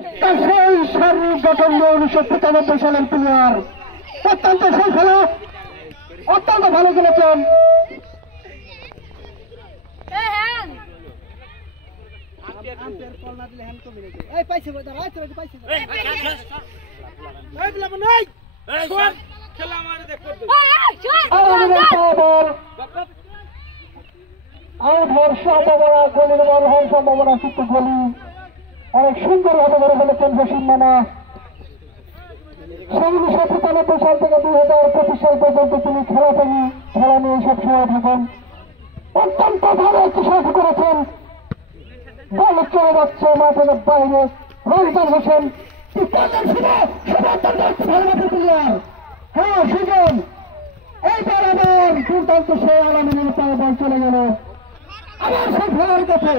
সেই শারীরিক গঠন 1995 সালের প্লেয়ার। অত্যন্ত সেই খেলা অত্যন্ত ভালো খেলেছেন। আউট হওয়ার সম্ভাবনা, গোলের বল হওয়ার সম্ভাবনা, কিন্তু গোলি অনেক সুন্দর ভাবে ধরে ফেলেছেন জসিম মানা। 1995 সাল থেকে 2025 সাল পর্যন্ত তিনি খেলা নিয়ে সবসময় থাকেন। অত্যন্ত ভালো একটি সাহায্য করেছেন। বল চলে যাচ্ছে মাঠের বাইরে। রমজান হোসেন হ্যাঁ সুজন, এইবার আবার দুর্দান্ত সে আলামিনের পায়ে বল চলে গেল আবার সেই খেলার কাছে।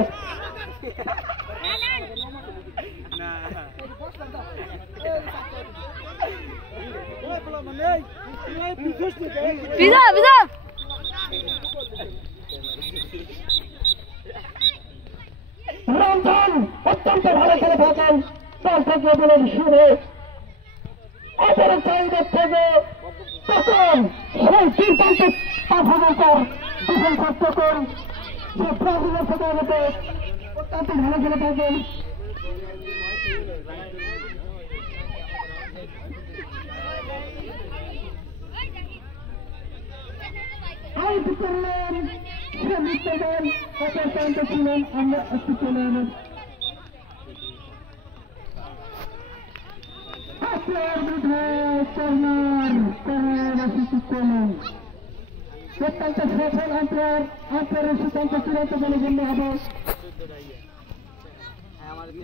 রমজান অত্যন্ত ভালো খেলে থাকেন। বল থেকে দিলেন শুনে অপরের থেকে তখন সেই দুর্দান্ত পারফরমেন্সের ডিফেন্সার তখন যে ব্রাজিলের সাথে আমাদের অত্যন্ত ভালো খেলে থাকেন। আউট করলেন সে লিখতে দেন অপর প্রান্তে ছিলেন আমরা একটু চলে এলেন। অত্যন্ত সফল আম্পায়ারের সিদ্ধান্ত চূড়ান্ত বলে গণ্য হবে।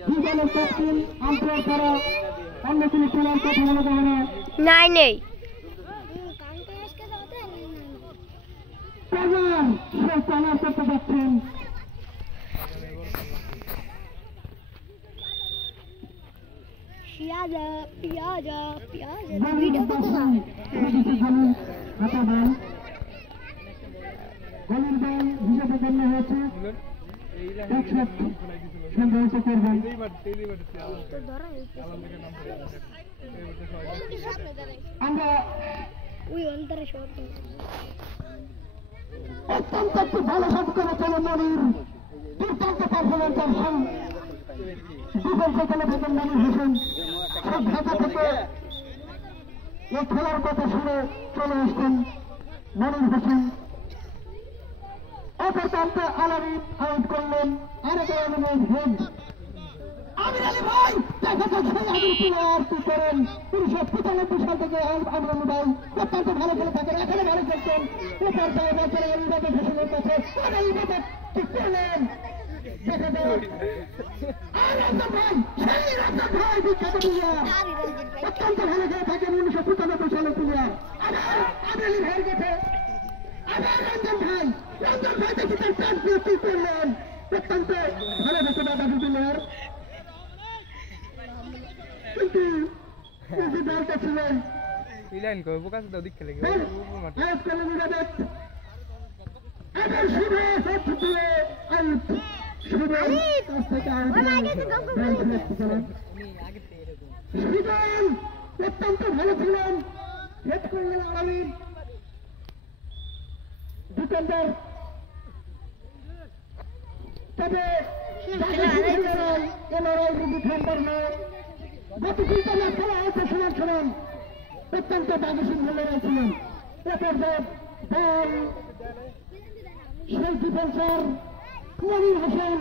দুজনের ক্যাপ্টেন আম্পায়ার ছাড়া অন্য কোনো খেলার কথা বলা যাবে না। নাই নেই সে কর্নার করতে পারছেন। আমরা অত্যন্ত একটি ভালো সাজ করেছেন মনির। দুর্দান্ত পারফরমেন্সের ডিফেন্সে খেলে থাকেন মনির হোসেন। সব ঢাকা থেকে এই খেলার কথা শুনে চলে আসছেন মনির হোসেন। অপর প্রান্তে আলামিন আউট করলেন আরেক আলামিনের হেড। আমির আলী ভাই দেখা যাচ্ছে কি করেন 1995 সাল থেকে আমির আলী ভাই অত্যন্ত ভালো খেলে থাকেন, এখানে ভালো খেলছেন। এপার যায় বছর ইবাদত হোসেনের কাছে ইবাদত কি করলেন দেখা যায় রমজান ভাই, সেই রমজান ভাই বিখ্যাত প্লেয়ার অত্যন্ত ভালো খেলে থাকেন 1995 সালের প্লেয়ার। আবার আমির আলী ভাইয়ের কাছে আবার রমজান ভাই দেখি তার চান্স কি করলেন অত্যন্ত ভালো দেখে দাদা প্লেয়ার, কিন্তু দরকার ছিলেন ইলাইন করবো কাছে দাও দিক খেলে এবার শুভ দিয়ে আউট। সুজন অত্যন্ত ভালো ছিলেন, হেড করলেন আলামিন। ডিফেন্ডার তবে ডিফেন্ডার নয়, গতিশীলতা না খেলা হয়েছে সমান অত্যন্ত বাগিসীন খেলোয়াড় ছিলেন। এরপর বল সেই ডিফেন্সার মনির হোসেন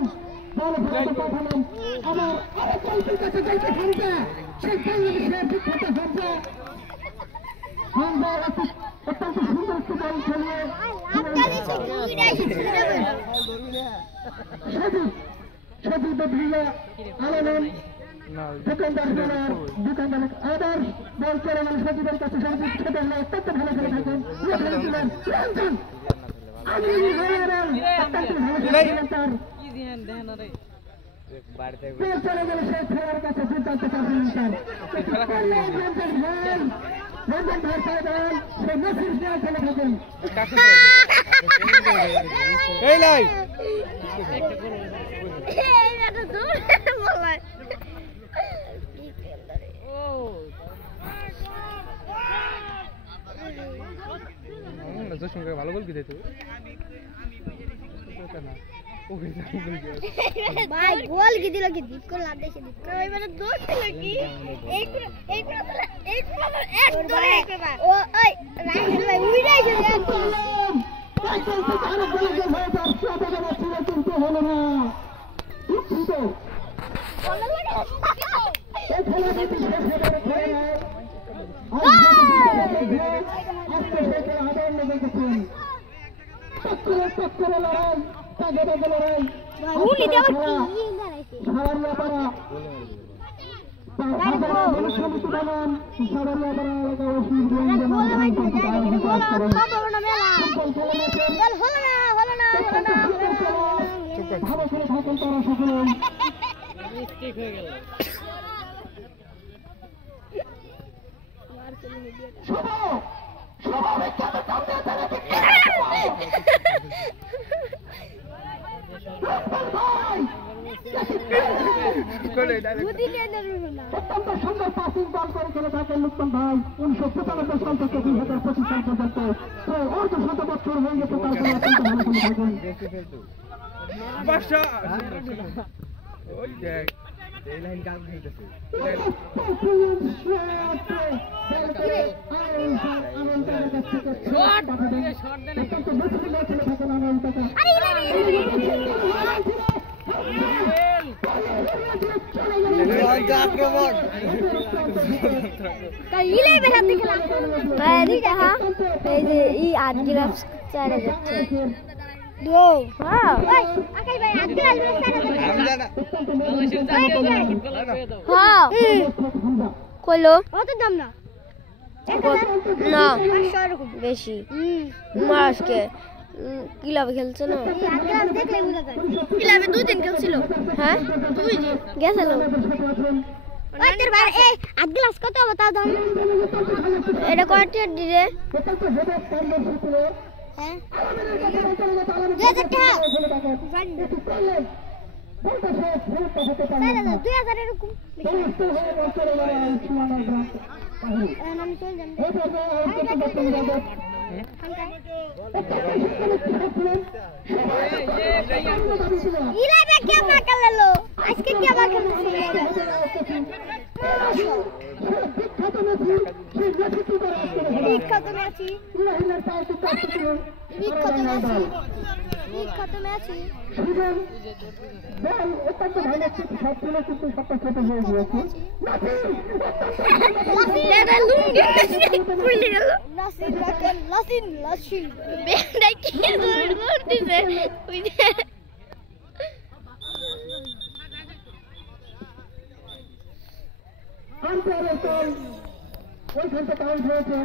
বল ভারতে পাঠালেন। আবার আরেক গোলকির কাছে যাইতে হামজা, সেই বাংলাদেশের বিখ্যাত হামজা অত্যন্ত সুন্দর একটি বল খেলিয়ে সজীব বদরিয়া আলামিন দোকানদার আবার বল করে সজীবের কাছে সজীব ছোট হলে অত্যন্ত ভালো খেলে থাকেন। রমজান চলে গেল সেই খেলার কাছে দুর্দান্ত রমজান ভাই সাহেব সেই মেসেজ নিয়ে খেলে থাকেন। তোর সঙ্গে ভালো গোল কি দিত না ওকে ভাই গোল কি দিল কি দিক করে লাভ দেখে দিক করে এবারে দোষ ছিল কি এই করে এক ধরে ও ওই রাইট ভাই উইরাই চলে এক সাইকেল থেকে আরো বলে যে ভাই তার সাথে ছিল কিন্তু হলো না কিন্তু এই খেলাটি শেষ হয়ে গেল টক্করে লড়াই তাগেদে লড়াই উনি দেওয়া কি দাঁড়াইছে সারারিয়া পাড়া সমিতি বানান সারারিয়া পাড়া এলাকা ওসির ভালো করে থাকেন তারা সকলে মিস্টেক হয়ে গেল অত্যন্ত সুন্দর পাসিং বল করে খেলে থাকেন লুৎফর ভাই 1995 সাল থেকে 2025 সাল পর্যন্ত প্রায় অর্ধশত বছর হয়ে গেছে তারপরে অত্যন্ত ভালো খেলে থাকেন এই লাইন কাজ হইতেছে এই যে ই আট গ্লাস চারা যাচ্ছে দো হ্যাঁ আকাই ভাই আট গ্লাস চারা যাচ্ছে হ্যাঁ কইলো কত দাম না না বেশি মাসকে কিলাবে খেলছে না কিলাবে 2 দিন খেলছিল হ্যাঁ 2 দিন গেছিল ওই তোর ভাই এই 8 গ্লাস কত হবে তা দাম এটা কয়টা দিরে হ্যাঁ 2000 টাকা জানি 2000 এরকম আমি চল যান ইলাবে কে মাকা লেলো আজকে কে মাকা বিখ্যাত ম্যাচি বিখ্যাত ম্যাচি বল অত্যন্ত ভালো লাগছে সব ছিল কিন্তু সবটা ছোট হয়ে গিয়েছে এটা লুঙ্গি খুলে গেল লাসিন বেন্ডা কি করতেছে ওই যে আম্পায়ারের দল ওইখান থেকে আউট হয়েছে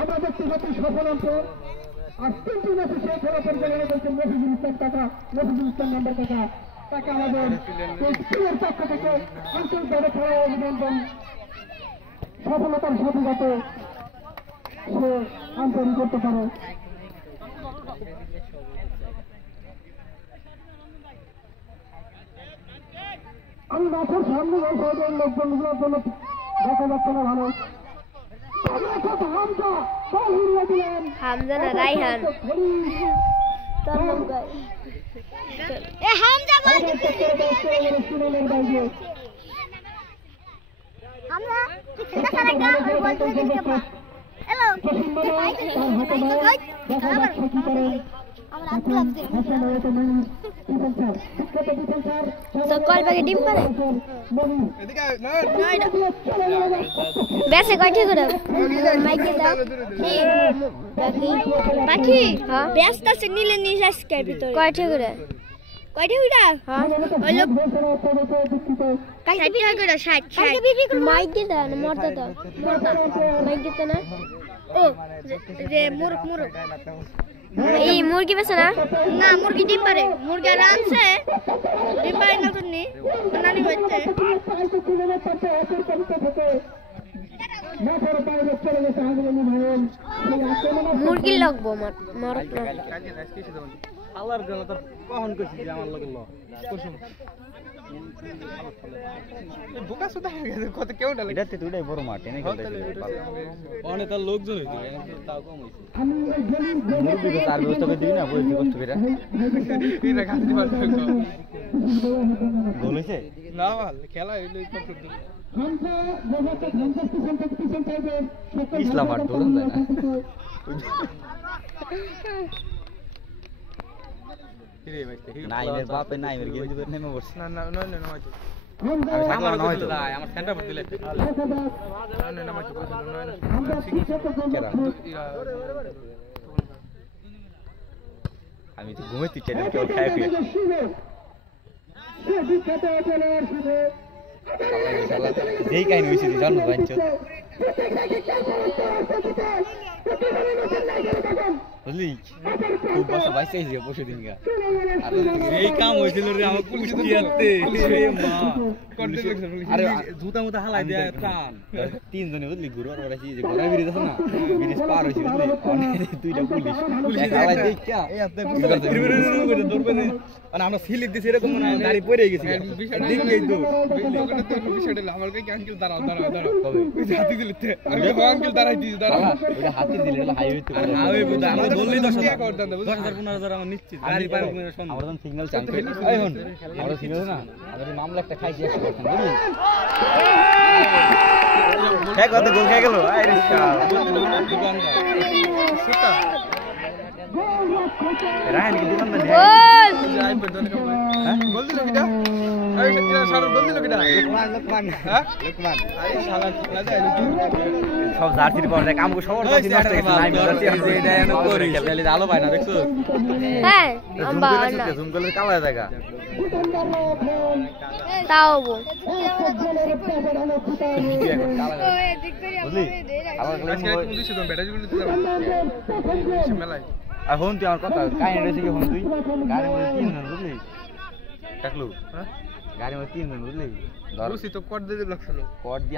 আমরা ব্যক্তিগত সফল অন্তর আর 3টি ম্যাচে সেই খেলা পরিচালনা করছেন মফিজুল ইসলাম কাকা মফিজুল ইসলাম নাম্বার কাকা তাকে আমাদের টিমের পক্ষ থেকে আন্তরিকভাবে খেলায় অভিনন্দন সফলতার সাথে যাতে সে আন্তরিক করতে পারে আমি মাঠের সামনে এই সাইডের লোকজনগুলোর জন্য দেখা যাচ্ছে না ভালো হামজা না রাইহান এ হামজা বল আমরা খেলা সারা গ্রাম বল দিতে পারবো হ্যালো আমরা ক্লাব দে সকল বাগে ডিম পারে এদিকে না বেসে কয়টি করে মাইকে দাও কি পাখি হ্যাঁ ব্যস্ত আছে নীলে নিজ আজকের ভিতরে কয়টি করে হ্যাঁ হলো কাইতে বিক্রি করে 60 মাইকে দাও না মরদা দাও মাইকে দাও না ও যে মুরগ এই মুরগি বেছে না মুরগি ডিম পারে মুরগি রানছে ডিম পারে না তুমি নানি হইছে মুরগি লাগবো মরক শালার গেল তোর কখন কইছিস যে আমার লগে ল কসম বোকা সুদা কত কেউ না এটা তো দুটাই বড় মাঠ এনে খেলতে অনেক তার লোকজন হইছে তাও কম হইছে মুরগি তো তার ব্যবস্থা করে দিবি না বলছি কষ্ট করে এটা খাতি পারবে গোল হইছে না ভালো খেলা হইলো কত দূর ইসলাম আর দৌড়ান যায় না কিরে ভাই নাইমের বাপে নাইমের গেঞ্জি পরে নেমে পড়ছে না না না না হয়তো আমি থাকলাম না হয়তো আমার সেন্টার পর দিলে না না হয়তো কেরা আমি তো ঘুমাইতে চাই না কেউ খায় ফিরে যেই কাহিনী হয়েছে জানো বাঞ্চ বুঝলি খুব বাসা বাইসে যে পরশু দিন গা আর এই কাম হইছিল রে আমার পুলিশ দিয়াতে রে মা আরে জুতা মুতা হালাই দেয়া টান তিনজনে বুঝলি ঘুরবার পড়াছি যে ঘোরা ব্রিজ আছে না ব্রিজ পার হয়েছে বুঝলি অনেক দুইটা পুলিশ হালাই দেখা এই আপনি করে দৌড়বে না আর আমরা স্লিপ দিছি এরকম মনে হয় গাড়ি পড়ে গেছে দেখেই দৌড় বিষয়টা আমার কই আঙ্কেল দাঁড়াও দাঁড়াও দাঁড়াও কবে ওই যে হাতি দিলে আমি আঙ্কেল দাঁড়াই দিছি দাঁড়াও ওটা হাতি দিলে হাইওয়ে তো হাইওয়ে বুদা আমরা বললেই 10,000 করে দেন 10,000 15,000 আমার নিশ্চিত গাড়ি পাই মেরে শুন আমরা যখন সিগন্যাল চান করি এই হন আমরা সিগন্যাল না আমাদের মামলা একটা খাইছি 100% বুঝলি এক কথা গোল খেয়ে গেল আরে শালা দোকান সুতা রায়ন কি দোকান না গোল যাই পড়দন কা হ্যাঁ গোল দিল কিটা এই এটা সারা গোল দিল কিটা লোকমান হ্যাঁ লোকমান আরে শালা খেলা যায় সব জার্সির পর দেখ আমাকে সবার জার্সি নষ্ট হয়ে গেছে নাই জার্সি আছে এটা এনে করি খেলে আলো পায় না দেখছো হ্যাঁ জুম আম্বা করে না জুম করে কালা দেখা তাও বো বুঝলি আবার আজকে তুমি দিছো তো ব্যাটারি গুলো দিতে যাবো মেলায় আর হন তুই আমার কথা কাহিনী রয়েছে কি হন তুই গাড়ির মধ্যে 3 জন বুঝলি টাকলু হ্যাঁ গাড়ির মধ্যে 3 জন বুঝলি রুসি তো কর দিয়ে লাগছিল কট দিয়ে